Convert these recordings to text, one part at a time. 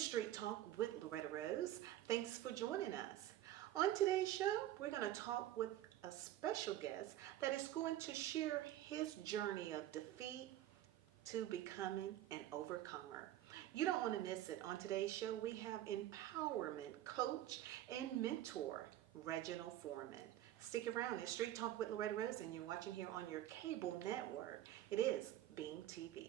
It's Street Talk with Loretta Rose. Thanks for joining us. On today's show, we're going to talk with a special guest that is going to share his journey of defeat to becoming an overcomer. You don't want to miss it. On today's show, we have empowerment coach and mentor, Reginald Foreman. Stick around. It's Street Talk with Loretta Rose, and you're watching here on your cable network. It is Beam TV.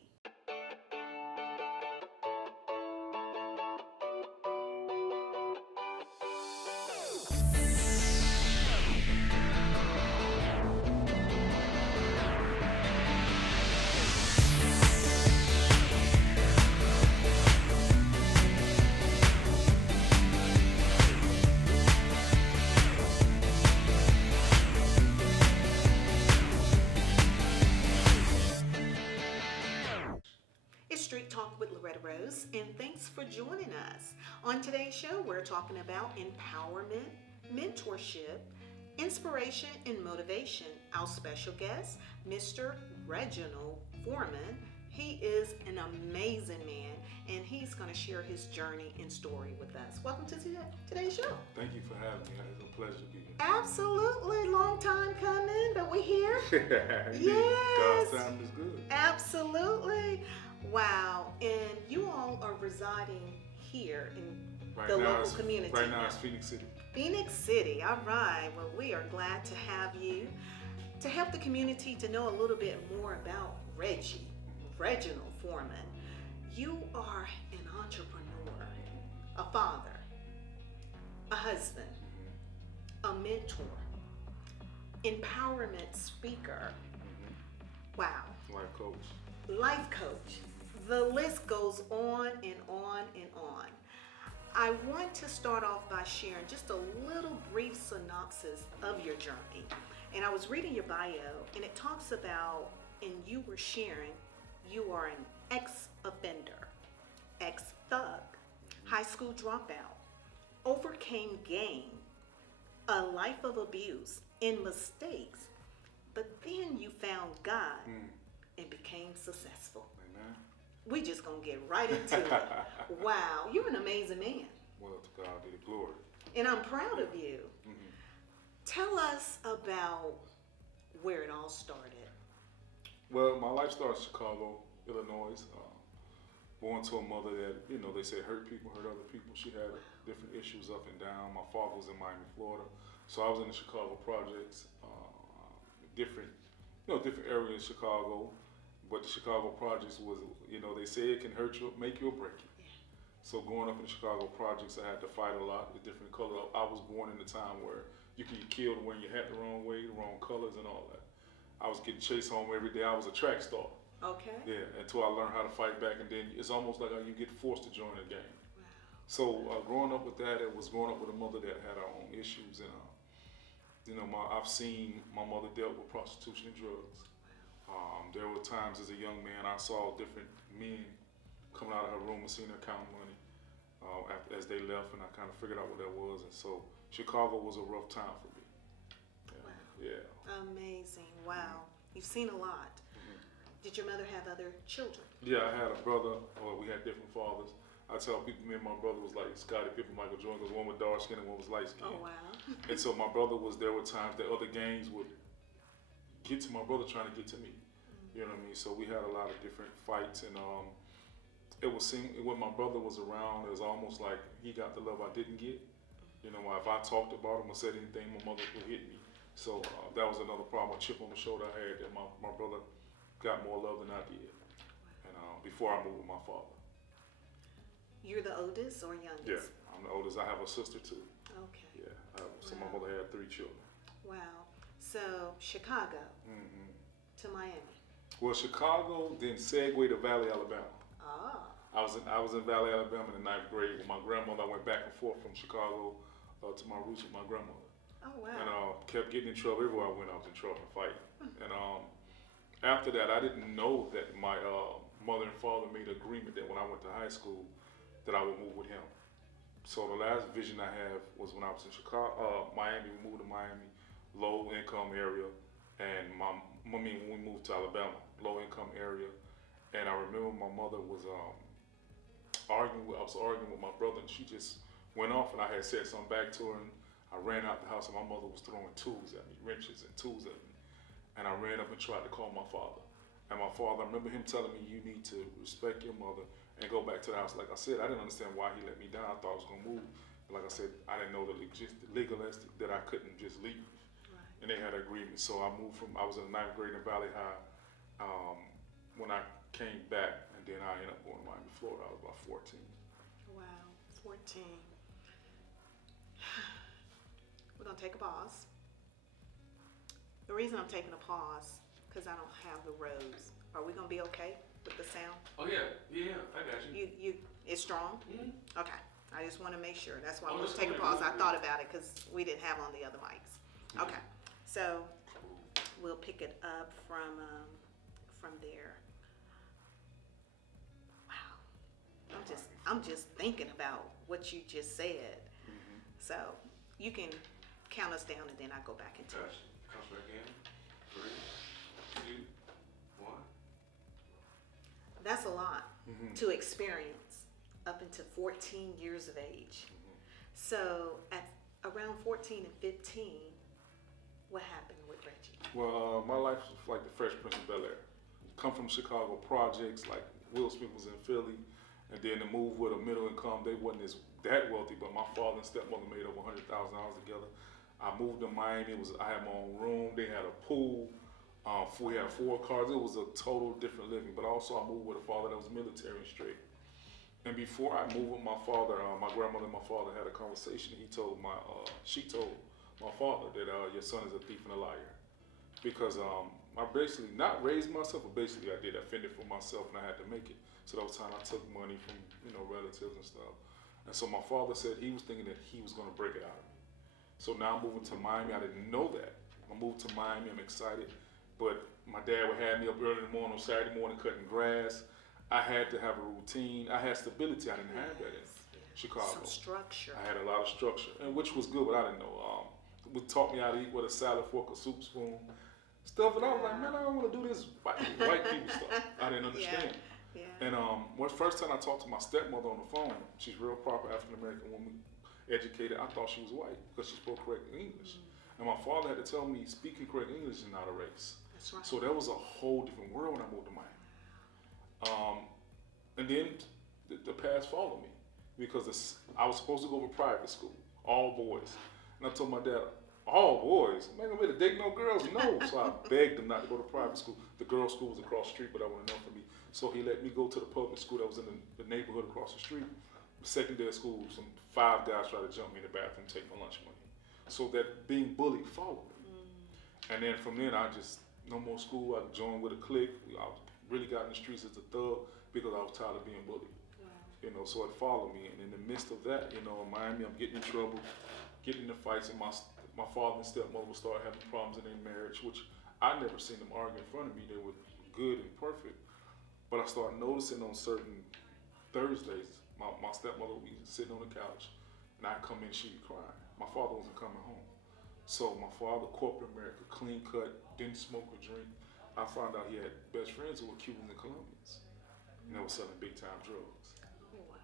It's Street Talk with Loretta Rose, and thanks for joining us. On today's show, we're talking about empowerment, mentorship, inspiration, and motivation. Our special guest, Mr. Reginald Foreman. He is an amazing man, and he's going to share his journey and story with us. Welcome to today's show. Thank you for having me. It's a pleasure to be here. Absolutely. Long time coming, but we're here. Yes. God's time is good. Absolutely. Wow. And you all are residing here in the local community. Right now it's Phoenix City. Phoenix City. All right. Well, we are glad to have you to help the community to know a little bit more about Reginald Foreman. You are an entrepreneur, a father, a husband, a mentor, empowerment speaker. Wow. Life coach. The list goes on and on and on. I want to start off by sharing just a little brief synopsis of your journey. And I was reading your bio, and it talks about, and you were sharing, you are an ex-offender, ex-thug, high school dropout, overcame gang, a life of abuse and mistakes, but then you found God and became successful. Amen. We just gonna get right into it. Wow, you're an amazing man. Well, to God be the glory. And I'm proud of you. Tell us about where it all started. Well, my life started in Chicago, Illinois. Born to a mother that, they say hurt people, hurt other people. She had different issues up and down. My father was in Miami, Florida. So I was in the Chicago projects, different areas in Chicago. But the Chicago projects was, they say it can hurt you, make you or break you. Yeah. So growing up in the Chicago projects, I had to fight a lot with different colors. I was born in a time where you could get killed wearing your hat the wrong way, the wrong colors and all that. I was getting chased home every day. I was a track star. Okay. Yeah, until I learned how to fight back, and then it's almost like you get forced to join a gang. Wow. So growing up with that, it was growing up with a mother that had her own issues, and I've seen my mother dealt with prostitution and drugs. There were times as a young man I saw different men coming out of her room and seeing her count money as they left, and I kind of figured out what that was. And so Chicago was a rough time for me. Wow. Yeah. Amazing. Wow. You've seen a lot. Did your mother have other children? Yeah, I had a brother. We had different fathers. I tell people, me and my brother was like Scottie Pippen, Michael Jordan, because one was dark skin and one was light skin. Oh, wow. And so my brother there were times that other gangs would get to my brother trying to get to me. You know what I mean? So we had a lot of different fights, and when my brother was around, it was almost like he got the love I didn't get. If I talked about him or said anything, my mother would hit me. So that was another problem, a chip on the shoulder I had, that my brother got more love than I did. And before I moved with my father. You're the oldest or youngest? Yeah, I'm the oldest. I have a sister too. Okay. Yeah, so my mother had 3 children. Wow. So Chicago to Miami. Well, Chicago then segued to Valley, Alabama. Ah. I was in Valley, Alabama in the 9th grade with my grandmother. I went back and forth from Chicago to my roots with my grandmother. Oh, wow. And kept getting in trouble everywhere I went. I was in trouble and fighting. And after that, I didn't know that my mother and father made an agreement that when I went to high school, that I would move with him. So the last vision I have was when I was in Miami. We moved to Miami, low income area, and when we moved to Alabama, low income area. And I remember my mother was I was arguing with my brother, and she just went off, and I had said something back to her, and I ran out the house, and my mother was throwing tools at me, wrenches and tools at me, and I ran up and tried to call my father. And my father, I remember him telling me, you need to respect your mother and go back to the house. Like I said, I didn't understand why he let me down. I thought I was going to move. But like I said, I didn't know the legalistic that I couldn't just leave. Right. And they had an agreement. So I was in the 9th grade in Valley High when I came back. And then I ended up going to Miami, Florida. I was about 14. Wow, 14. We're going to take a pause. The reason I'm taking a pause, because I don't have the rows. Are we gonna be okay with the sound? Oh yeah, I got you. It's strong? Mm-hmm. Okay, I just wanna make sure, that's why I was taking a pause. I thought about it, because we didn't have on the other mics. Okay, so we'll pick it up from there. Wow, I'm just thinking about what you just said. Mm-hmm. So you can count us down and then I go back into it. Count back in. 3, 2, 1. That's a lot Mm-hmm. to experience up until 14 years of age. Mm-hmm. So at around 14 and 15, what happened with Reggie? Well, my life was like the Fresh Prince of Bel-Air. Come from Chicago projects, like Will Smith was in Philly, and then to move with a middle income, they wasn't that wealthy, but my father and stepmother made over $100,000 together. I moved to Miami. I had my own room. They had a pool. We had 4 cars. It was a total different living. But also, I moved with a father that was military and straight. And before I moved with my father, my grandmother and my father had a conversation. She told my father that your son is a thief and a liar, because I basically not raised myself, but basically I did. I fended for myself, and I had to make it. So that was time I took money from relatives and stuff. And so my father said he was thinking that he was going to break it out of me. So now I'm moving to Miami. I didn't know that. I moved to Miami. I'm excited. But my dad would have me up early in the morning on Saturday morning cutting grass. I had to have a routine. I had stability. I didn't have that in Chicago. Some structure. I had a lot of structure, and which was good, but I didn't know. It taught me how to eat with a salad fork, a soup spoon, stuff. And I was like, man, I don't want to do this white people stuff. I didn't understand. Yeah. And first time I talked to my stepmother on the phone, she's real proper African American woman, educated. I thought she was white because she spoke correct English. And my father had to tell me speaking correct English is not a race. That's right. So that was a whole different world when I moved to Miami. And then the past followed me because I was supposed to go to private school, all boys. And I told my dad, all boys? I'm not gonna be able to date no girls, no. So I begged him not to go to private school. The girls' school was across the street, but that wasn't enough for me. So he let me go to the public school that was in the neighborhood across the street. The secondary school, some 5 guys tried to jump me in the bathroom, take my lunch money. So that being bullied followed me. And then from then, no more school. I joined with a clique. I really got in the streets as a thug because I was tired of being bullied. Wow. So it followed me. And in the midst of that, in Miami, I'm getting in trouble, getting into fights, and my father and stepmother would start having problems in their marriage, which I never seen them argue in front of me. They were good and perfect. But I started noticing on certain Thursdays, my stepmother would be sitting on the couch, and I'd come in, she'd be crying. My father wasn't coming home. So my father, corporate America, clean cut, didn't smoke or drink. I found out he had best friends who were Cubans and Colombians, and they were selling big time drugs. Oh, wow.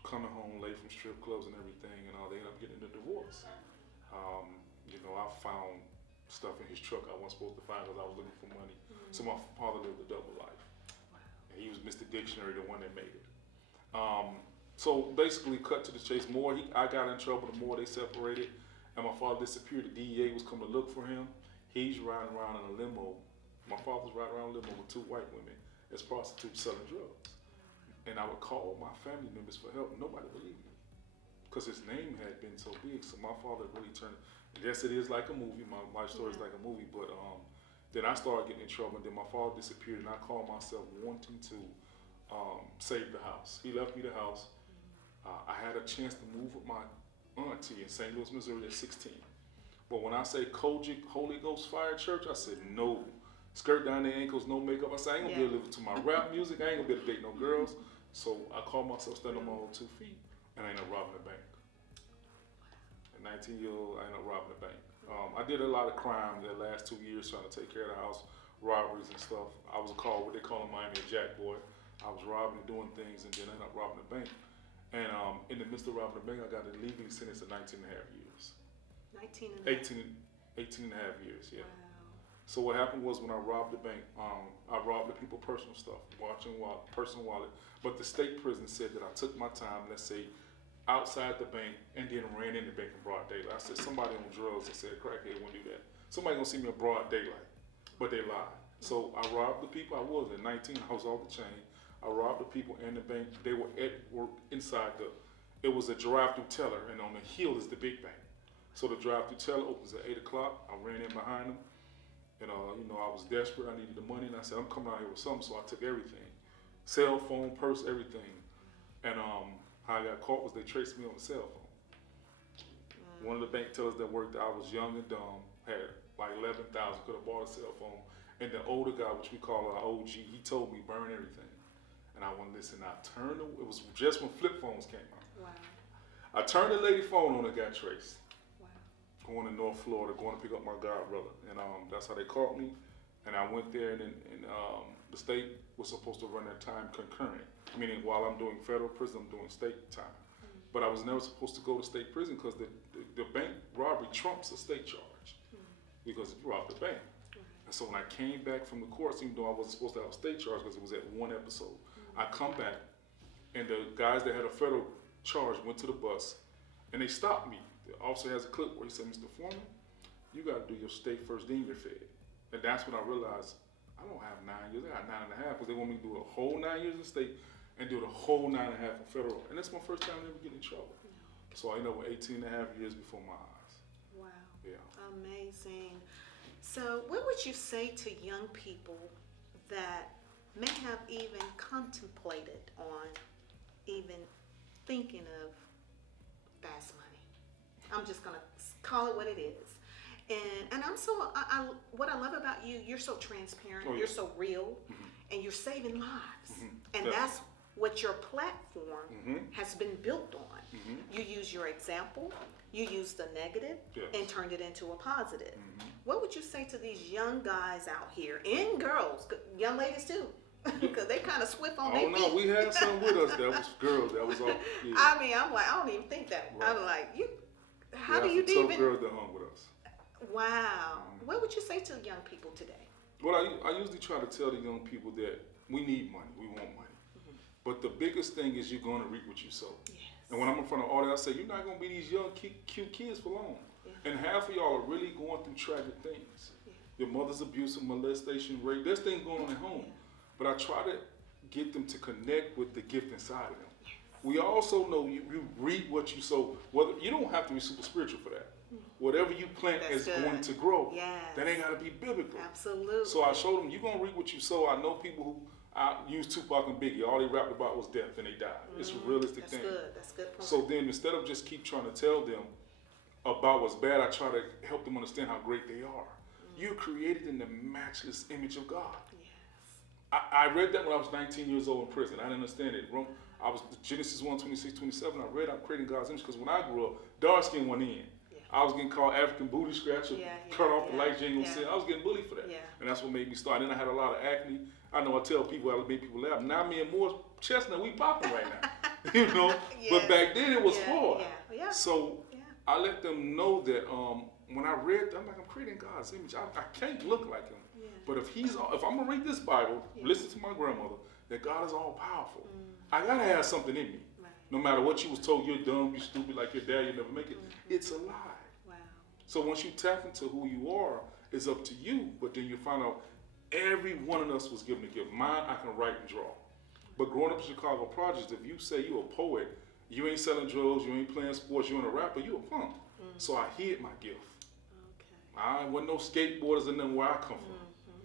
Coming home late from strip clubs and everything, and they ended up getting a divorce. I found stuff in his truck I wasn't supposed to find because I was looking for money. So my father lived a double life. And he was Mr. Dictionary, the one that made it. So basically, cut to the chase. I got in trouble, the more they separated, and my father disappeared. The DEA was coming to look for him. He's riding around in a limo. My father's riding around in a limo with 2 white women as prostitutes selling drugs. And I would call my family members for help. Nobody believed me because his name had been so big. So my father really turned. Yes, it is like a movie. My life story is like a movie. But then I started getting in trouble. And then my father disappeared, and I called myself wanting to save the house. He left me the house. I had a chance to move with my auntie in St. Louis, Missouri at 16. But when I say Kojic Holy Ghost Fire Church, I said no. Skirt down their ankles, no makeup. I said I ain't gonna be able to live to my rap music. I ain't gonna be able to date no girls. So I called myself standing on my own 2 feet, and I ended up robbing a bank. At 19-year-old, I ended up robbing a bank. I did a lot of crime the last 2 years trying to take care of the house, robberies and stuff. I was called what they call in Miami a jack boy. I was robbing and doing things, and then I ended up robbing a bank. And in the midst of robbing the bank, I got illegally sentenced to 19 and a half years. 19 and 18 and a half years, yeah. Wow. So what happened was when I robbed the bank, I robbed the people personal stuff, personal wallet. But the state prison said that I took my time, let's say, outside the bank and then ran in the bank in broad daylight. I said, somebody on drugs, I said, crackhead wouldn't do that. Somebody gonna see me in broad daylight, but they lied. So I robbed the people. I was at 19, I was off the chain. I robbed the people in the bank. They were at work inside it was a drive-through teller, and on the hill is the big bank. So the drive-through teller opens at 8 o'clock. I ran in behind them, and I was desperate. I needed the money, and I said, I'm coming out here with something, so I took everything. Cell phone, purse, everything. And how I got caught was they traced me on the cell phone. One of the bank tellers that worked there, I was young and dumb, had like 11,000, could have bought a cell phone. And the older guy, which we call our OG, he told me burn everything. And I wouldn't listen. It was just when flip phones came out. Wow. I turned the lady phone on and got traced. Wow. Going to North Florida, going to pick up my god brother. And that's how they caught me. And I went there, and the state was supposed to run that time concurrent. Meaning while I'm doing federal prison, I'm doing state time. But I was never supposed to go to state prison because the bank robbery trumps a state charge because you robbed the bank. And so when I came back from the courts, even though I wasn't supposed to have a state charge because it was at one episode, I come back and the guys that had a federal charge went to the bus and they stopped me. The officer has a clip where he said, Mr. Foreman, you got to do your state first, then you're fed. And that's when I realized I don't have 9 years, I got 9.5 because they want me to do a whole 9 years in state and do the whole 9.5 in federal. And that's my first time ever getting in trouble. So I ended up with 18.5 years before my eyes. Wow. Yeah. Amazing. So what would you say to young people that may have even contemplated on even thinking of fast money? I'm just going to call it what it is. And I'm so, what I love about you, you're so transparent, Oh, yeah. you're so real, and you're saving lives. And Yeah. that's what your platform has been built on. You use your example, you use the negative, Yes. and turned it into a positive. What would you say to these young guys out here, and girls, young ladies too, because they kind of swift on their feet. Oh no, we had some with us that was girls, that was all. Yeah. I mean, I'm like, I don't even think that. Right. I'm like, how We do had you some even? tough girls that hung with us. Wow. What would you say to young people today? Well, I usually try to tell the young people that we need money, we want money. But the biggest thing is you're going to reap what you sow. Yes. And when I'm in front of all that, I say, you're not going to be these young, cute kids for long. Yeah. And half of y'all are really going through tragic things. Yeah. Your mother's abusive, molestation, rape. There's things going on at home. Yeah. But I try to get them to connect with the gift inside of them. Yes. We also know you reap what you sow. Whether you don't have to be super spiritual for that. Whatever you plant That's is good. going to grow. Yes. That ain't got to be biblical. Absolutely. So I showed them, you're going to reap what you sow. I know people who use Tupac and Biggie. All they rapped about was death and they died. It's a realistic thing. That's good point. So then instead of just keep trying to tell them about what's bad, I try to help them understand how great they are. You're created in the matchless image of God. Yes. I read that when I was 19 years old in prison. I didn't understand it. I was Genesis 1, 26, 27. I read I'm creating God's image because when I grew up, dark skin went in. I was getting called African booty scratcher, cut off the lights, you ain't gonna see. I was getting bullied for that. Yeah. And that's what made me start. Then I had a lot of acne. I know I tell people, I make people laugh. Now me and Moore's Chestnut, we popping right now. You know? Yes. But back then it was hard. Yeah. So I let them know that when I read that, I'm like, I'm creating God's image. I can't look like him. Yeah. But if I'm gonna read this Bible, listen to my grandmother, that God is all powerful. I gotta have something in me. Right. No matter what you was told, you're dumb, you're stupid, like your dad, you'll never make it. It's a lie. Wow. So once you tap into who you are, it's up to you. But then you find out every one of us was given a gift. Mine, I can write and draw. But growing up in Chicago projects, if you say you're a poet, you ain't selling drugs, you ain't playing sports, you ain't a rapper, you a punk. So I hid my gift. Okay. I wasn't no skateboarders and then where I come from.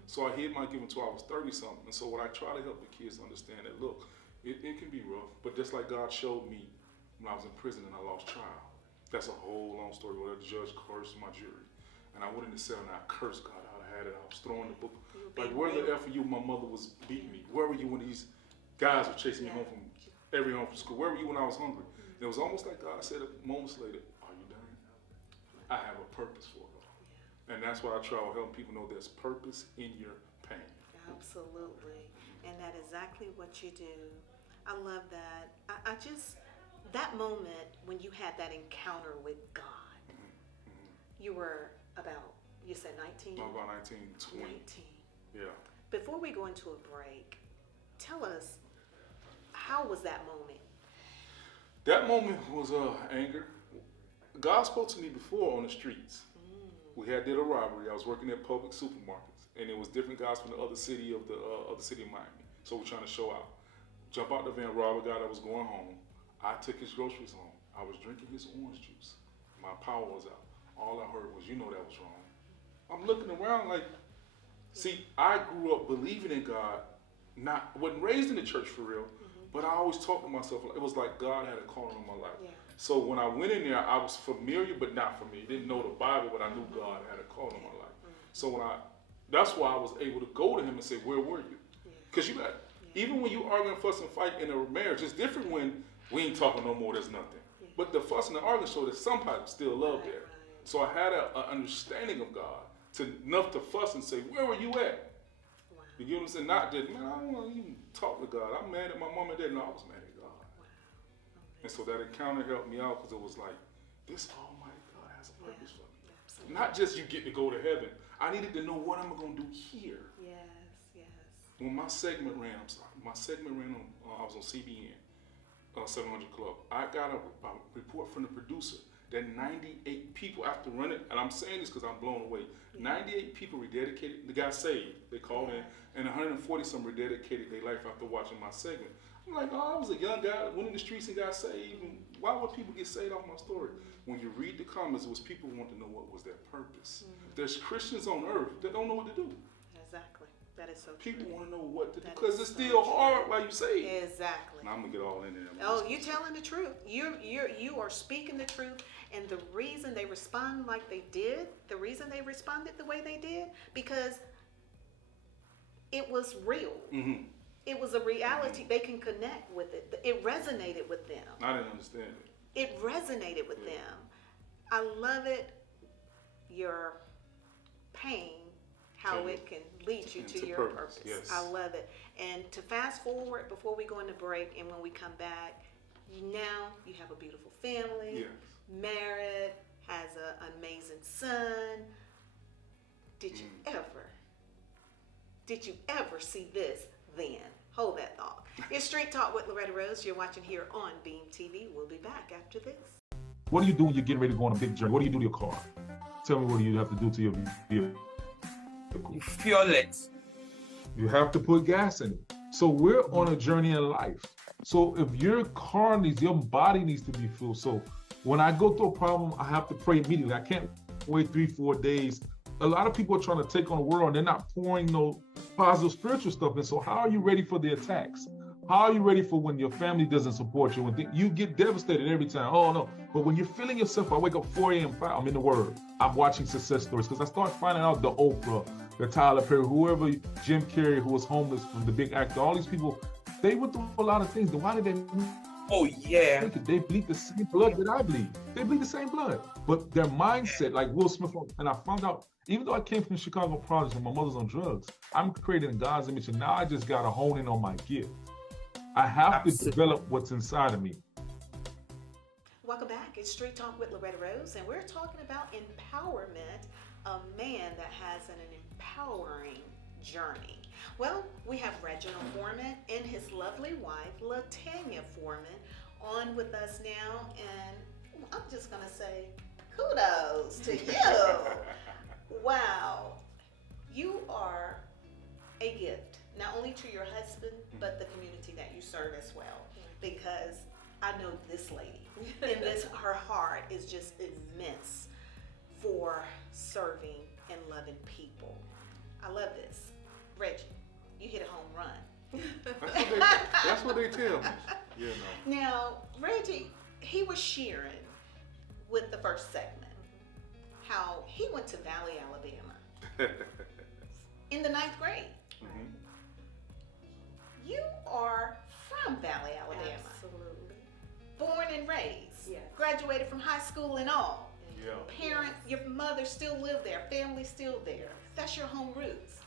So I hid my gift until I was 30-something. And so what I try to help the kids understand that, look, it can be rough, but just like God showed me when I was in prison and I lost trial. That's a whole long story where the judge cursed my jury. And I went in the cell and I cursed God out. I had it. I was throwing the book. Like, where the F for you? My mother was beating me. Where were you when these guys were chasing me home from school? Where were you when I was hungry? And it was almost like God said moments later, are you done? I have a purpose for it all. And that's why I try to help people know there's purpose in your pain. Absolutely. And that's exactly what you do. I love that. I just that moment when you had that encounter with God, you were about, you said 19? About 19, 20. 19. Yeah. Before we go into a break, tell us, how was that moment? That moment was anger. God spoke to me before on the streets. We did a robbery. I was working at public supermarkets, and it was different guys from the other city of city of Miami. So we're trying to show out. Jump out the van, rob a guy that was going home. I took his groceries home. I was drinking his orange juice. My power was out. All I heard was, "You know that was wrong." I'm looking around like, see, I grew up believing in God. Wasn't raised in the church for real, but I always talked to myself. It was like God had a calling on my life. Yeah. So when I went in there, I was familiar, but not familiar. Didn't know the Bible, but I knew God had a call on my life. So that's why I was able to go to him and say, "Where were you?" Because even when you argue, fuss, and fight in a marriage, it's different when we ain't talking no more. There's nothing. But the fuss and the arguing show that somebody still love there. So I had an understanding of God enough to fuss and say, "Where were you at?" Wow. You get what I'm saying? Not that, man, I don't want to even talk to God. I'm mad at my mom and dad. No, I was mad at God. Wow. And so that encounter helped me out because it was like, this Almighty God has a purpose for me. Absolutely. Not just you get to go to heaven. I needed to know what I'm going to do here. Yes. When my segment ran, I was on CBN, 700 Club. I got a report from the producer that 98 people after running, and I'm saying this because I'm blown away, 98 people rededicated, they got saved, they called in, and 140 some rededicated their life after watching my segment. I'm like, oh, I was a young guy that went in the streets and got saved, and why would people get saved off my story? When you read the comments, it was people who want to know what was their purpose. There's Christians on earth that don't know what to do. Exactly. That is so People true. want to know what to do because it's still hard while you saved. Exactly. Now I'm gonna get all in there. Oh, you're telling the truth. You are speaking the truth, and the reason they respond like they did, the reason they responded the way they did, because it was real. It was a reality. They can connect with it. It resonated with them. I didn't understand it. It resonated with them. I love it. Your pain, how it can lead you to your purpose. Yes. I love it. And to fast forward before we go into break, and when we come back, now you have a beautiful family, married, has an amazing son. Did you ever see this then? Hold that thought. It's Street Talk with Loretta Rose. You're watching here on Beam TV. We'll be back after this. What do you do when you're getting ready to go on a big journey? What do you do to your car? Tell me what do you have to do to your vehicle? You fuel it. You have to put gas in it. So we're on a journey in life. So if your car needs, your body needs to be fueled. So when I go through a problem, I have to pray immediately. I can't wait 3-4 days. A lot of people are trying to take on the world and they're not pouring no positive spiritual stuff in. So how are you ready for the attacks? How are you ready for when your family doesn't support you? When you get devastated every time. Oh no. But when you're feeling yourself, I wake up 4 a.m. I'm in the Word. I'm watching success stories because I start finding out the Oprah, the Tyler Perry, whoever, Jim Carrey, who was homeless, from the big actor, all these people, they went through a lot of things. Then why did they? Oh yeah. They bleed the same blood that I bleed. They bleed the same blood. But their mindset, like Will Smith, and I found out, even though I came from the Chicago Projects and my mother's on drugs, I'm created in God's image, and now I just got to hone in on my gift. I have to develop what's inside of me. Welcome back. It's Street Talk with Loretta Rose, and we're talking about empowerment, a man that has an empowering journey. Well, we have Reginald Foreman and his lovely wife, LaTanya Foreman, on with us now, and I'm just going to say kudos to you. Wow. You are a gift, not only to your husband, but the community that you serve as well. Because I know this lady, and her heart is just immense for serving and loving people. I love this. Reggie, you hit a home run. That's what they tell me. Yeah, no. Now, Reggie, he was sharing with the first segment how he went to Valley, Alabama in the 9th grade. Mm-hmm. You are from Valley, Alabama. Absolutely. Born and raised. Yes. Graduated from high school and all. Yeah. Parents, your mother still live there. Family still there. That's your home roots.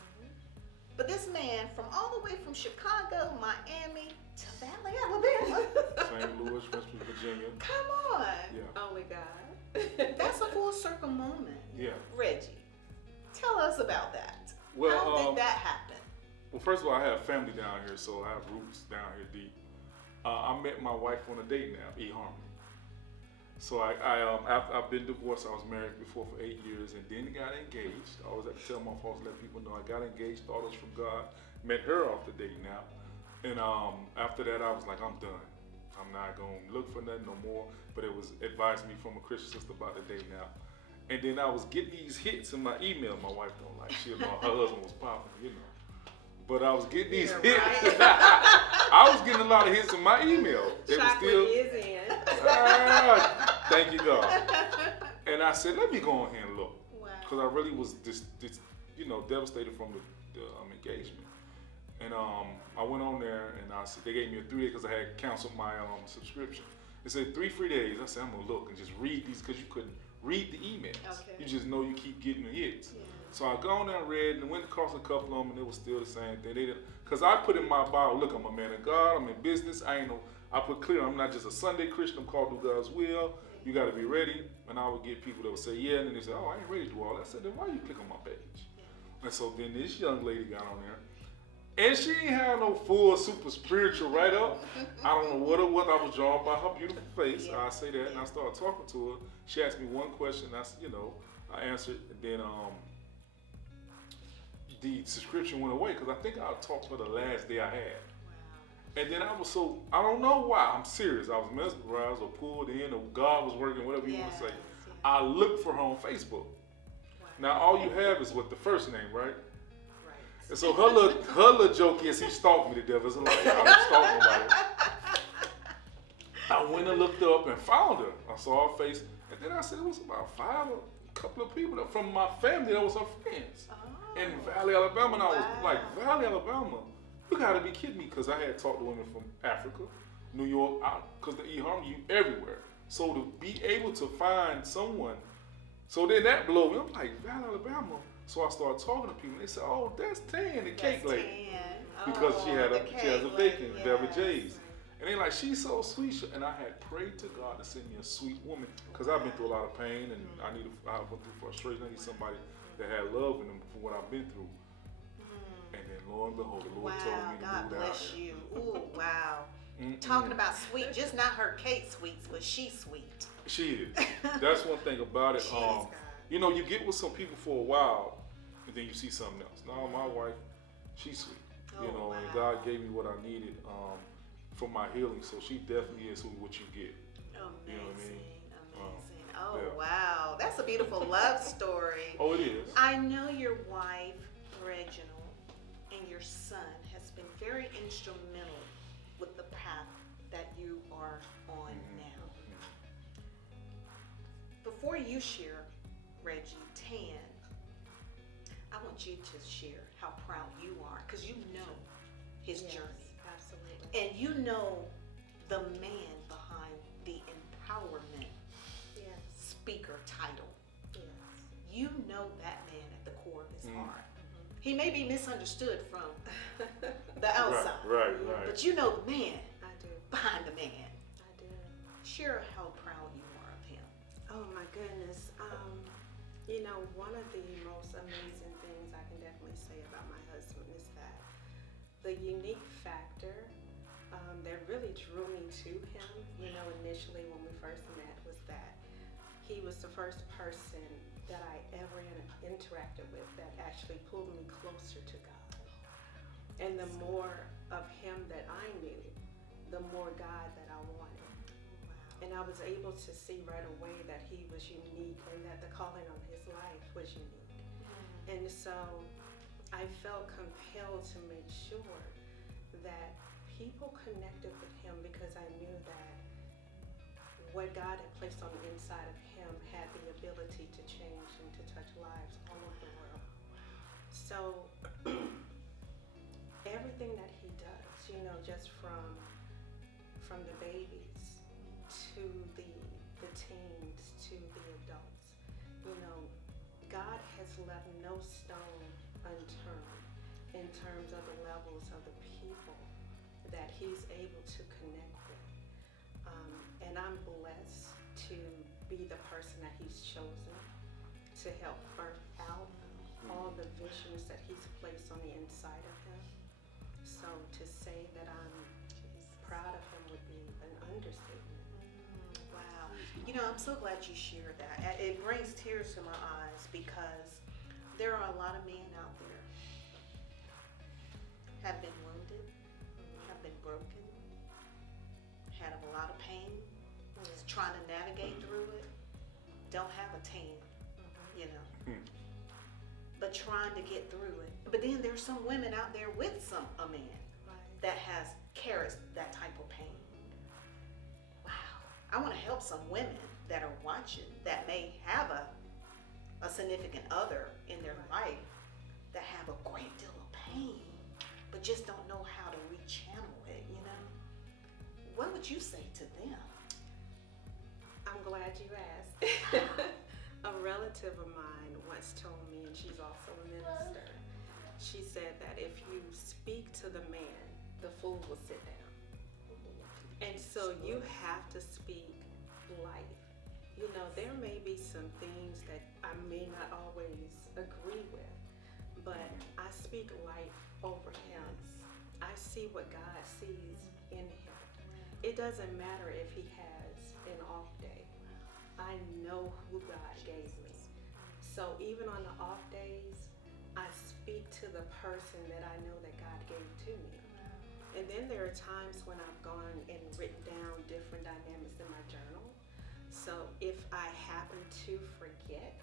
But this man from all the way from Chicago, Miami to Valley, Alabama. St. Louis, West Virginia. Come on. Yeah. Oh my God. That's a full circle moment. Yeah. Reggie, tell us about that. Well, how did that happen? Well, first of all, I have family down here, so I have roots down here deep. I met my wife on a dating app, eHarmony. So after I've been divorced, I was married before for 8 years, and then got engaged. I always have to tell my folks, let people know I got engaged, thought it was from God. Met her off the dating app, and after that, I was like, I'm done. I'm not gonna look for nothing no more. But it was advised me from a Christian sister about the dating app. And then I was getting these hits in my email. My wife don't like. Her husband was popping, you know. But I was getting these hits. Right. I was getting a lot of hits in my email. They were still. Is in. Thank you, God. And I said, let me go on here and look, because I really was devastated from the engagement. And I went on there and I said, they gave me a 3 day because I had canceled my subscription. They said 3 free days. I said, I'm gonna look and just read these because you couldn't read the emails. Okay. You just know you keep getting the hits. Yeah. So I gone there and read and went across a couple of them, and it was still the same thing. They didn't, because I put in my bio, look, I'm a man of God. I'm in business. I put clear, I'm not just a Sunday Christian. I'm called to do God's will. You got to be ready. And I would get people that would say, yeah, and then they say, oh, I ain't ready to do all that. I said, then why you click on my page? Yeah. And so then this young lady got on there, and she ain't have no full super spiritual write up. I don't know what it was. I was drawn by her beautiful face. Yeah. I say that, and I started talking to her. She asked me one question. I said, I answered, and then the subscription went away because I think I talked to her the last day I had. Wow. And then I don't know why. I'm serious. I was mesmerized or pulled in, or God was working, whatever you want to say. Yeah. I looked for her on Facebook. Wow. Now all you have is what the first name, right? And so her little joke is he stalked me to death. It's like, I don't stalk nobody. I went and looked up and found her. I saw her face, and then I said it was about a couple of people from my family that was her friends in Valley, Alabama. And I was like, Valley, Alabama? You gotta be kidding me, because I had talked to women from Africa, New York, because the eHarmony, you everywhere. So to be able to find someone, so then that blew me. I'm like, Valley, Alabama? So I started talking to people, and they said, oh, that's Tan, the cake lady. Because she has a baking, Velvet J's. And they're like, she's so sweet. And I had prayed to God to send me a sweet woman, because I've been through a lot of pain, and I went through frustration. I need somebody that had love in them for what I've been through. And then lo and behold, the Lord told me to God do that. Bless you. Ooh, wow. Talking about sweet, just not her cake sweets, but she's sweet. She is. That's one thing about it. You get with some people for a while, and then you see something else. Now my wife, she's sweet. And God gave me what I needed for my healing. So she definitely is what you get. Amazing. You know what I mean? Amazing. Wow. That's a beautiful love story. Oh, it is. I know your wife, Reginald, and your son has been very instrumental with the path that you are on now. Before you share, Reggie, Tan, I want you to share how proud you are, because you know his journey. Absolutely. And you know the man behind the empowerment speaker title. Yes. You know that man at the core of his heart. He may be misunderstood from the outside. Right. But you know the man. I do. Behind the man. I do. Share how proud you are of him. Oh my goodness. One of the most amazing things I can definitely say about my husband is that the unique factor that really drew me to him, initially when we first met, was that he was the first person that I ever interacted with that actually pulled me closer to God. And the more of him that I knew, the more God that I wanted. And I was able to see right away that he was unique and that the calling on his life was unique. And so I felt compelled to make sure that people connected with him, because I knew that what God had placed on the inside of him had the ability to change and to touch lives all over the world. So everything that he does, just from the babies to the teens to the adults, God has left no stone unturned in terms of the levels of the people that he's able to connect with. And I'm blessed to be the person that he's chosen to help birth out all the visions that he's placed on the inside of him. So to say that I'm proud of him would be an understatement. Wow. You know, I'm so glad you shared that. It brings tears to my eyes because there are a lot of men out there have been wounded, have been broken, had a lot of pain, just trying to navigate through it, don't have a team, you know, but trying to get through it. But then there's some women out there with a man that carries that type of pain. Wow. I want to help some women that are watching that may have a significant other in their life that have a great deal of pain, but just don't know how to rechannel it, you know? What would you say to them? I'm glad you asked. A relative of mine once told me, and she's also a minister, she said that if you speak to the man, the fool will sit down. And so you have to speak life. You know, there may be some things that I may not always agree with, but I speak life over him. I see what God sees in him. It doesn't matter if he has an off day. I know who God gave me. So even on the off days, I speak to the person that I know that God gave to me. And then there are times when I've gone and written down different dynamics in my journal. So if I happen to forget,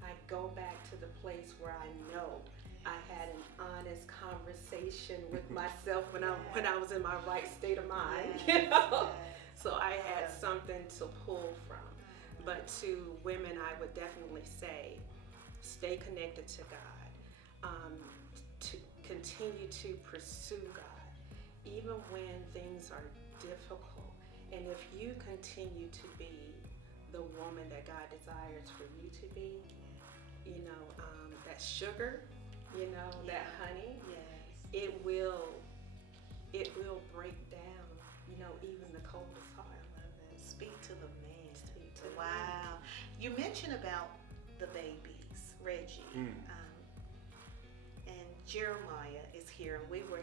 I go back to the place where I know I had an honest conversation with myself when I was in my right state of mind. You know? So I had something to pull from. But to women, I would definitely say, stay connected to God. To continue to pursue God, even when things are difficult. And if you continue to be the woman that God desires for you to be, you know, that sugar, you know, that honey, it will break down, you know, even the coldest heart. I love it. Speak to the man. Speak to the Wow. man. You mentioned about the babies, Reggie. And Jeremiah is here, and we were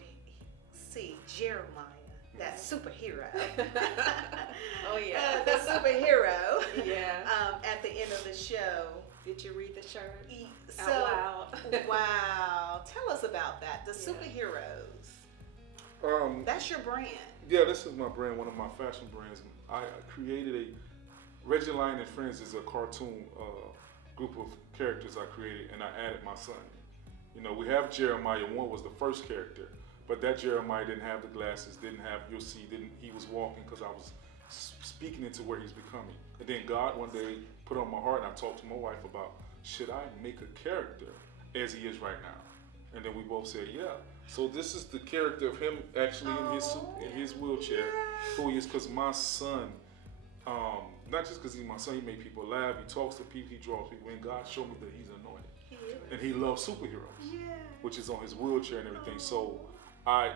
see Jeremiah, that superhero. Oh yeah. The superhero. Yeah. At the end of the show. Did you read the shirt? So, Out loud. wow. Tell us about that. The superheroes. That's your brand. Yeah, this is my brand, one of my fashion brands. I created Reginald and Friends is a cartoon group of characters I created, and I added my son. You know, we have Jeremiah. One was the first character, but that Jeremiah didn't have the glasses, he was walking because I was speaking into where he's becoming. And then God one day put on my heart, and I talked to my wife about, should I make a character as he is right now? And then we both said, yeah. So this is the character of him actually in his wheelchair, who he is, because my son, not just because he's my son, he makes people laugh, he talks to people, he draws people, and God showed me that he's anointed. And he loves superheroes, which is on his wheelchair and everything. So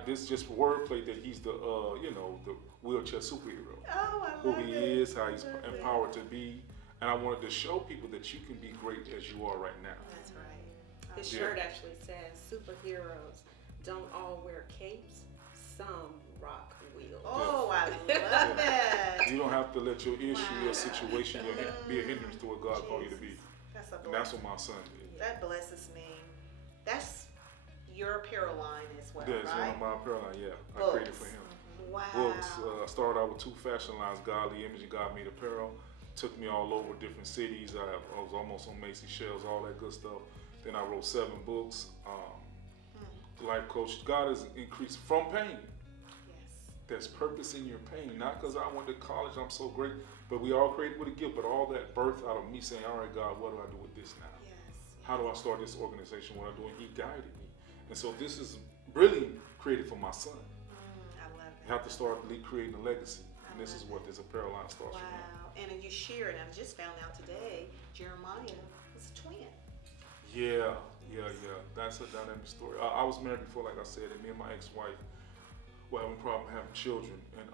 this is just wordplay that he's the the wheelchair superhero. Oh, I who love he it. is, how he's empowered to be. And I wanted to show people that you can be great as you are right now. That's right. His shirt actually says, superheroes don't all wear capes, some rock wheels. Oh, I love it. You don't have to let your issue, your situation, be a hindrance to what God called you to be. That's a And that's what my son did. That blesses me. That's your apparel line as well, That's one right? of my apparel line, yeah. Books. I created for him. Wow. Books. I started out with 2 fashion lines, Godly Image and God Made Apparel. Took me all over different cities. I was almost on Macy's shelves, all that good stuff. Then I wrote 7 books. Life coach. God has increased from pain. Yes. There's purpose in your pain. Not because I went to college, I'm so great, but we all created with a gift. But all that birth out of me saying, all right, God, what do I do with this now? Yes. How do I start this organization? What I'm doing? He guided me. And so this is really created for my son. I love it. You have to start creating a legacy. And this is what this apparel line starts from. Wow. And you share it. I just found out today, Jeremiah is a twin. Yeah. That's a dynamic story. I was married before, like I said, and me and my ex-wife were having a problem having children, and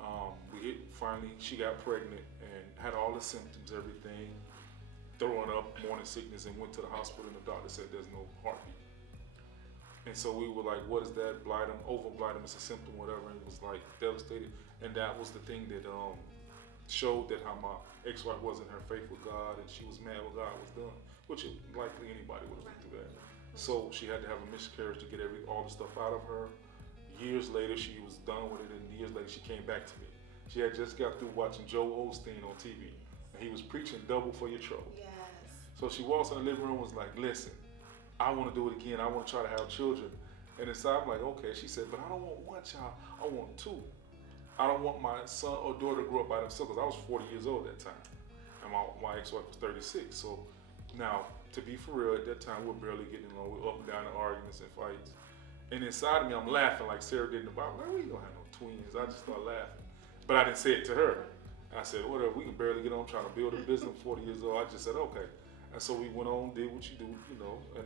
finally she got pregnant and had all the symptoms, everything, throwing up, morning sickness, and went to the hospital, and the doctor said there's no heartbeat. And so we were like, what is that? Blightum, over-blightum is a symptom, whatever, and it was like devastated. And that was the thing that showed that how my ex-wife wasn't her faith with God, and she was mad what God was doing, which likely anybody would have been through that. So she had to have a miscarriage to get all the stuff out of her. Years later, she was done with it, and years later, she came back to me. She had just got through watching Joel Osteen on TV, and he was preaching double for your trouble. Yes. So she walks in the living room and was like, listen, I want to do it again. I want to try to have children. And inside, I'm like, okay. She said, but I don't want one child. I want two. I don't want my son or daughter to grow up by themselves, because I was 40 years old at that time, and my ex-wife was 36. So now, to be for real, at that time, we're barely getting along. We're up and down in arguments and fights. And inside of me, I'm laughing like Sarah did in the Bible. Like, we don't have no twins. I just start laughing. But I didn't say it to her. I said, whatever, we can barely get on trying to build a business. 40 years old. I just said, okay. And so we went on, did what you do, and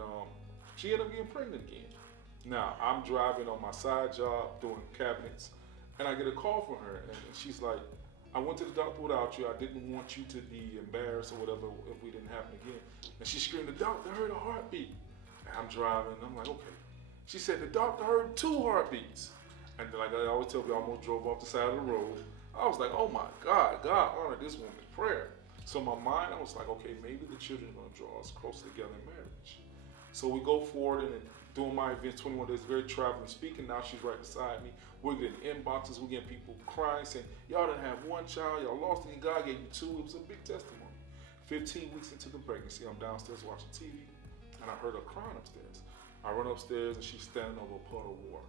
she ended up getting pregnant again. Now, I'm driving on my side job, doing cabinets, and I get a call from her, and she's like, I went to the doctor without you. I didn't want you to be embarrassed or whatever if we didn't happen again. And she screamed, the doctor heard a heartbeat. And I'm driving, and I'm like, okay. She said, the doctor heard 2 heartbeats. And like I always tell you, I almost drove off the side of the road. I was like, oh my God honored this woman's prayer. So in my mind, I was like, okay, maybe the children are gonna draw us closer together in marriage. So we go forward and doing my events, 21 days, very traveling, speaking. Now she's right beside me. We're getting inboxes, we're getting people crying, saying, y'all didn't have one child, y'all lost it, and God gave you 2. It was a big testimony. 15 weeks into the pregnancy, I'm downstairs watching TV, and I heard her crying upstairs. I run upstairs, and she's standing over a puddle of water.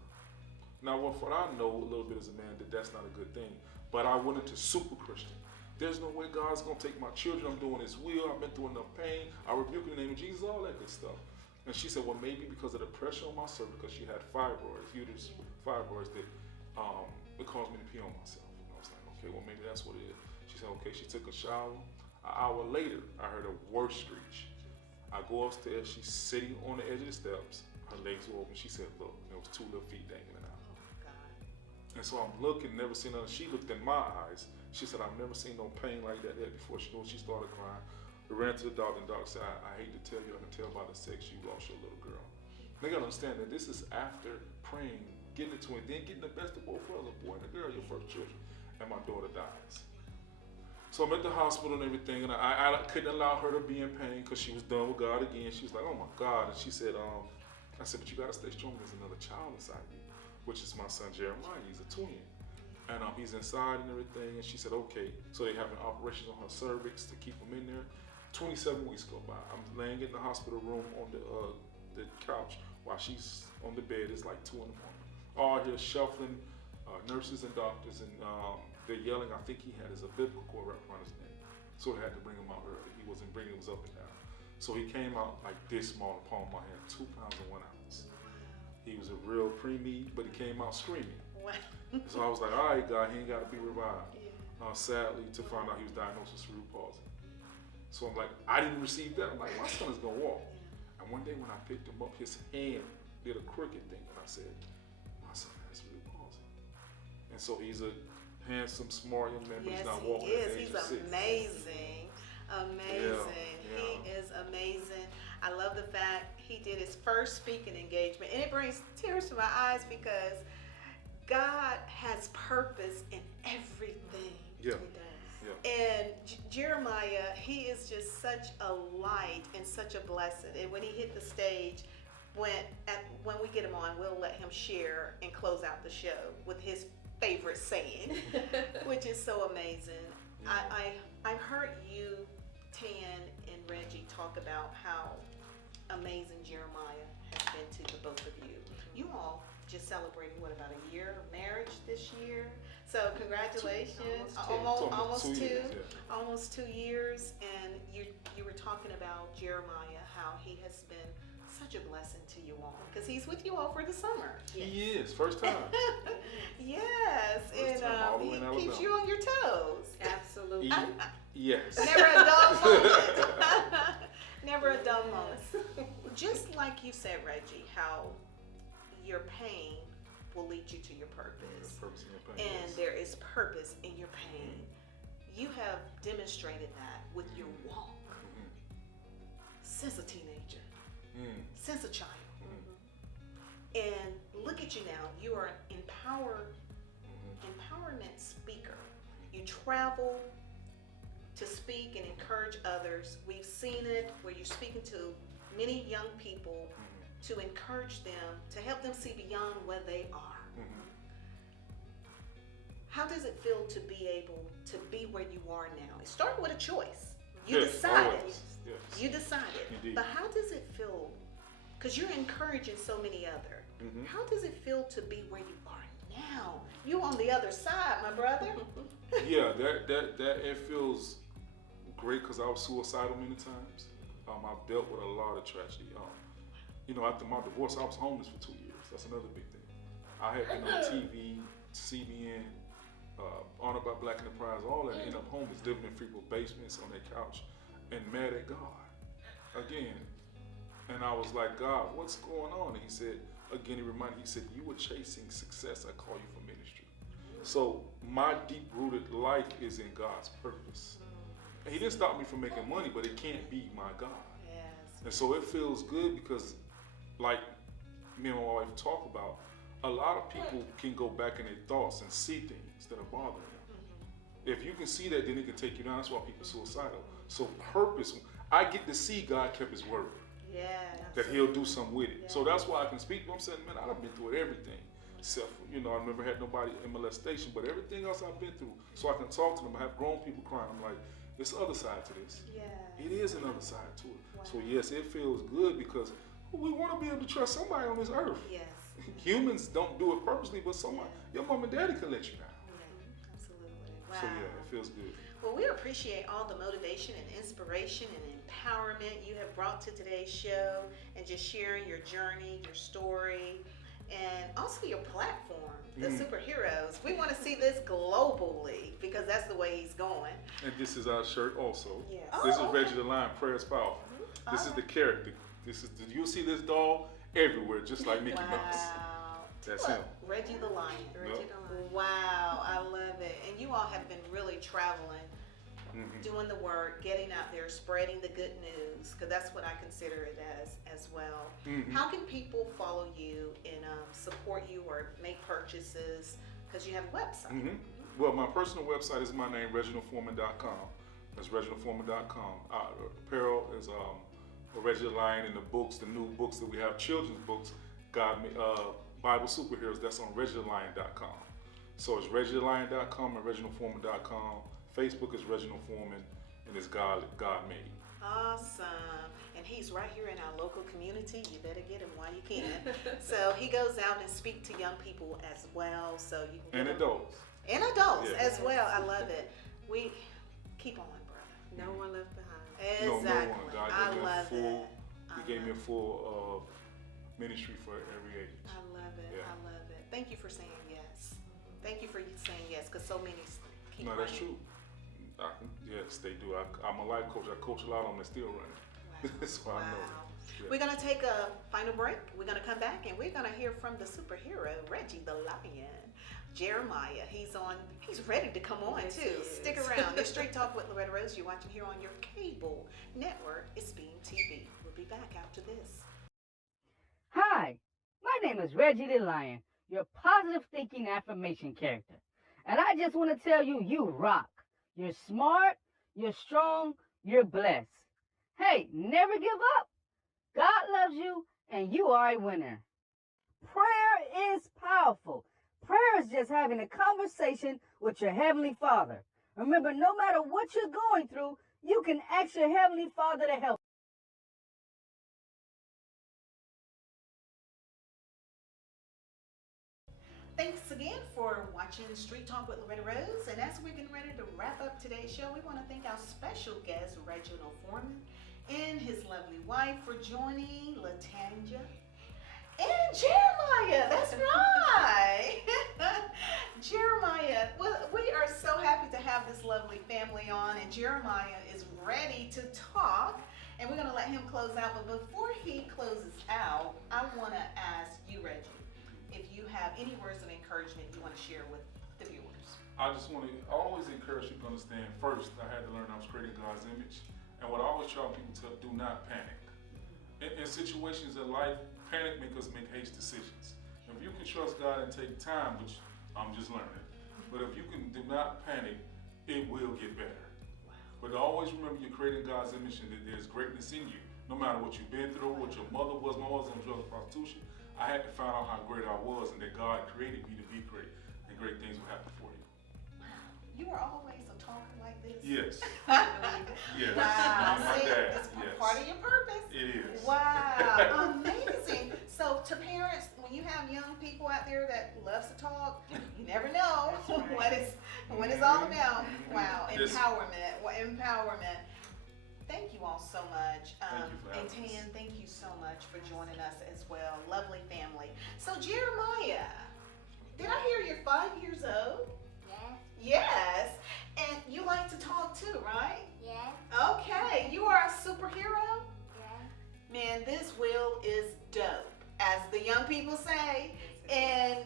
Now, what I know a little bit as a man, that's not a good thing, but I went into super Christian. There's no way God's gonna take my children. I'm doing His will. I've been through enough pain. I rebuke in the name of Jesus, all that good stuff. And she said, well, maybe because of the pressure on my cervix, because she had fibroids, uterus fibroids, that it caused me to pee on myself. And I was like, okay, well, maybe that's what it is. She said, okay, she took a shower. An hour later, I heard a worse screech. I go upstairs. She's sitting on the edge of the steps. Her legs were open. She said, look, there was 2 little feet dangling out. Oh, God. And so I'm looking, never seen her. She looked in my eyes. She said, I've never seen no pain like that yet before. She knew she started crying. We ran to the doctor, and the doctor said, I hate to tell you, I can tell by the sex you lost your little girl. They gotta understand that this is after praying, getting the twin, then getting the best of both worlds, a boy and a girl, your first children, and my daughter dies. So I'm at the hospital and everything, and I couldn't allow her to be in pain because she was done with God again. She was like, oh my God. And she said, I said, but you gotta stay strong. There's another child inside you, which is my son Jeremiah. He's a twin. And he's inside and everything. And she said, okay. So they have an operation on her cervix to keep him in there. 27 weeks go by. I'm laying in the hospital room on the couch while she's on the bed. It's like 2 in the morning. All here shuffling, nurses and doctors, and they're yelling. I think he had his umbilical cord wrapped around his neck. So they had to bring him out early. He wasn't bringing, it was up and down. So he came out like this small, the palm of my hand, 2 pounds and 1 ounce. He was a real preemie, but he came out screaming. Wow. So I was like, all right, God, he ain't got to be revived. Sadly, to find out he was diagnosed with cerebral palsy. So I'm like, I didn't receive that. I'm like, my son is going to walk. And one day when I picked him up, his hand did a crooked thing. And I said, my son has cerebral palsy. And so he's a handsome, smart young man, but he's not walking at the age of 6. He's amazing. Amazing. Yeah. He is amazing. I love the fact he did his first speaking engagement. And it brings tears to my eyes because God has purpose in everything Yeah. He does. Yeah. And Jeremiah, he is just such a light and such a blessing. And when he hit the stage, when we get him on, we'll let him share and close out the show with his favorite saying, which is so amazing. Yeah. I've heard you, Tan, and Reggie talk about how amazing Jeremiah has been to the both of you. You all just celebrating about a year of marriage this year. So congratulations, almost 2 years, almost 2 years. And you were talking about Jeremiah, how he has been such a blessing to you all because he's with you all for the summer. Yes. He is, first time. Yes, First time all the way in and he keeps Alabama. you on your toes. Absolutely. Yes. Never a dull moment. Never a dull moment. just like you said, Reggie, how your pain will lead you to your purpose. Purpose in your pain, And yes. there is purpose in your pain. You have demonstrated that with your walk since a teenager, since a child. And look at you now. You are an empowerment speaker. You travel to speak and encourage others. We've seen it where you're speaking to many young people to encourage them, to help them see beyond where they are. How does it feel to be able to be where you are now? It started with a choice. You Yes, decided. always. Yes. You decided. Indeed. But how does it feel? Because you're encouraging so many other. How does it feel to be where you are now? You on the other side, my brother. Yeah, that it feels great because I was suicidal many times. I've dealt with a lot of tragedy. After my divorce, I was homeless for 2 years. That's another big thing. I had been on TV, CBN, Honored by Black Enterprise, all that. Ended up homeless, living in people's basements on their couch, and mad at God again. And I was like, God, what's going on? And he said, again, he said, you were chasing success. I call you for ministry. So my deep-rooted life is in God's purpose. And he didn't stop me from making money, but it can't be my God. Yes. And so it feels good because, like me and my wife talk about, a lot of people can go back in their thoughts and see things that are bothering them. If you can see that, then it can take you down. That's why people are suicidal. So purpose, I get to see God kept his word. Yeah. That he'll do something with it. Yeah. So that's why I can speak. I'm saying, man, I've been through everything. Except for, I never had nobody in molestation, but everything else I've been through. So I can talk to them. I have grown people crying. I'm like, there's the other side to this. Yeah. It is another side to it. Wow. So yes, it feels good because we want to be able to trust somebody on this earth. Yes. Humans don't do it purposely, but somebody, your mom and daddy can let you down. Yeah, absolutely. Wow. So yeah, it feels good. Well, we appreciate all the motivation and inspiration and empowerment you have brought to today's show and just sharing your journey, your story, and also your platform, the superheroes. We want to see this globally because that's the way he's going. And this is our shirt also. Yes. This Oh, is okay. Reggie the Lion, Prayer is Powerful. This is the character. You'll see this doll everywhere, just like Mickey Mouse. Wow. That's Look, him. Reggie the Lion. Reggie the Lion. Wow, I love it. And you all have been really traveling, doing the work, getting out there, spreading the good news, because that's what I consider it as well. How can people follow you and support you or make purchases? Because you have a website. Well, my personal website is my name, ReginaldForeman.com. That's ReginaldForeman.com. Apparel is Reggie the Lion, and the books, the new books that we have, children's books, Bible Superheroes, that's on ReginaldLion.com. So it's ReginaldLion.com and ReginaldForeman.com. Facebook is Reginald Foreman, and it's God Made. Awesome. And he's right here in our local community. You better get him while you can. So he goes out and speaks to young people as well. So you can And get adults. And adults Yeah. as well. I love it. We keep on, brother. No one left behind. Exactly. No one. God I gave me a love full. it. He gave me a full ministry for every age. I love it. Yeah. I love it. Thank you for saying yes. Thank you for saying yes, because so many keep No, that's running. true. Yes, they do. I'm a life coach. I coach a lot of them that's still running. Wow. So I know. Wow. Yeah. We're going to take a final break. We're going to come back and we're going to hear from the superhero, Reggie the Lion. Jeremiah, he's ready to come on Yes, too. he is. Stick around. It's Straight Talk with Loretta Rose. You're watching here on your cable network. It's Beam TV. We'll be back after this. Hi, my name is Reggie the Lion, your positive thinking affirmation character. And I just want to tell you, you rock. You're smart, you're strong, you're blessed. Hey, never give up. God loves you, and you are a winner. Prayer is powerful. Prayer is just having a conversation with your Heavenly Father. Remember, no matter what you're going through, you can ask your Heavenly Father to help. Thanks again for watching Street Talk with Loretta Rose. And as we're getting ready to wrap up today's show, we want to thank our special guest, Reginald Foreman, and his lovely wife for joining, Latanja. And Jeremiah, that's right. Jeremiah, well, we are so happy to have this lovely family on, and Jeremiah is ready to talk, and we're going to let him close out. But before he closes out, I want to ask you, Reggie, if you have any words of encouragement you want to share with the viewers. I just want to always encourage people to understand, first, I had to learn I was creating God's image. And what I always tell people to do not panic. In situations in life, panic makes us make hasty decisions. If you can trust God and take time, which I'm just learning, but if you can do not panic, it will get better. But always remember you're creating God's image and that there's greatness in you. No matter what you've been through, what your mother was, my mother was on drugs and prostitution, I had to find out how great I was and that God created me to be great. And great things will happen for you. You were always a talker like this? Yes. Yes. Wow. My See, dad. it's Yes. part of your purpose. It is. Wow, amazing. So to parents, when you have young people out there that loves to talk, you never know what it's all about. Wow, Yes. empowerment. Empowerment. Thank you all so much. Thank you for And having us. Tan, thank you so much for joining us as well. Lovely family. So Jeremiah, did I hear you're 5 years old? Yes. And you like to talk too, right? Okay, you are a superhero? Man, this wheel is dope, as the young people say. And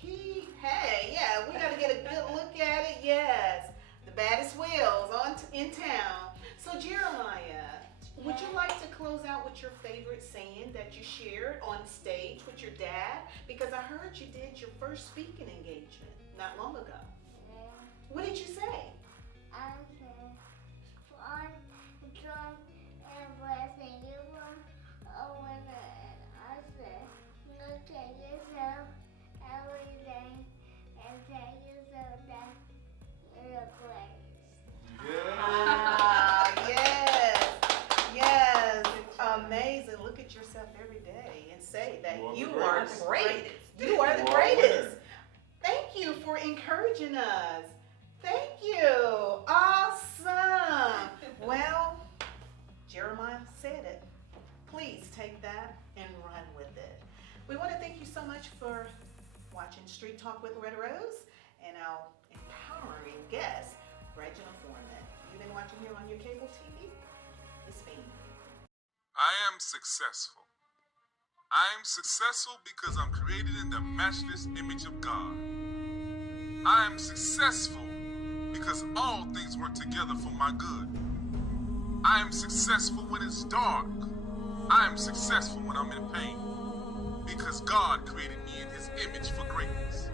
we gotta get a good look at it. Yes, the baddest wheels in town. So Jeremiah, would you like to close out with your favorite saying that you shared on stage with your dad? Because I heard you did your first speaking engagement not long ago. What did you say? Ah, yes, amazing. Look at yourself every day and say that you are the greatest. You are the greatest. Thank you for encouraging us. Thank you. Awesome. Well, Jeremiah said it. Please take that and run with it. We want to thank you so much for watching Street Talk with Loretta Rose and our empowering guest, Reginald Foreman. You've been watching here on your cable TV. It's me. I am successful. I am successful because I'm created in the matchless image of God. I am successful because all things work together for my good. I am successful when it's dark. I am successful when I'm in pain because God created me in His image for greatness.